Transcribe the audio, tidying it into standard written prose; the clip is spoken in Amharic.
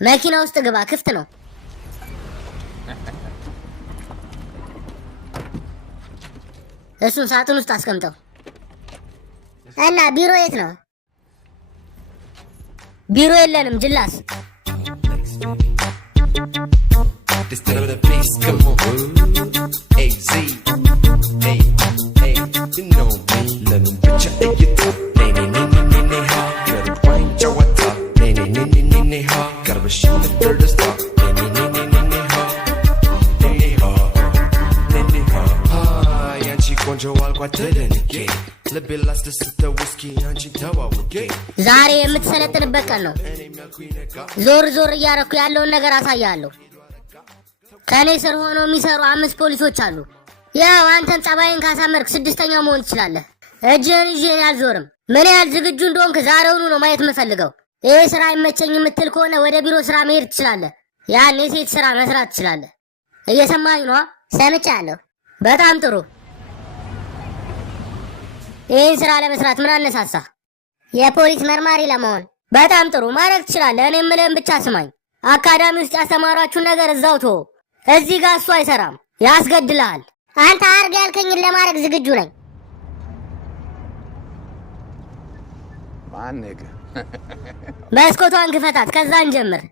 መኪና ውስጥ ግባ፣ ክፍት ነው። እሱን ሳጥን ውስጥ አስቀምጠው። እና ቢሮ የት ነው? ቢሮ የለንም ጅላስ። ዛሬ የምትሰለጥንበት ቀን ነው። ዞር ዞር እያረኩ ያለውን ነገር አሳያለሁ። ከኔ ስር ሆነው የሚሰሩ 5 ፖሊሶች አሉ። ያው አንተን ጸባይን ካሳመርክ 6ኛው መሆን ትችላለህ። እጅህን ይዤ አልዞርም። ምን ያህል ዝግጁ እንደሆንክ ዛሬውኑ ነው ማየት የምፈልገው። ይሄ ስራ አይመቸኝ የምትል ከሆነ ወደ ቢሮ ስራ መሄድ ትችላለህ። ያን የሴት ስራ መስራት ትችላለህ። እየሰማኝ ነው? ሰምቻለሁ። በጣም ጥሩ። ይህን ስራ ለመስራት ምን አነሳሳ? የፖሊስ መርማሪ ለመሆን። በጣም ጥሩ፣ ማድረግ ትችላለህ። እኔ የምልህን ብቻ ስማኝ። አካዳሚ ውስጥ ያስተማራችሁን ነገር እዛው ተወው። እዚህ ጋር እሱ አይሰራም፣ ያስገድልሃል። አንተ አርግ ያልከኝን ለማድረግ ዝግጁ ነኝ። መስኮቷን ክፈታት፣ ከዛ እንጀምር።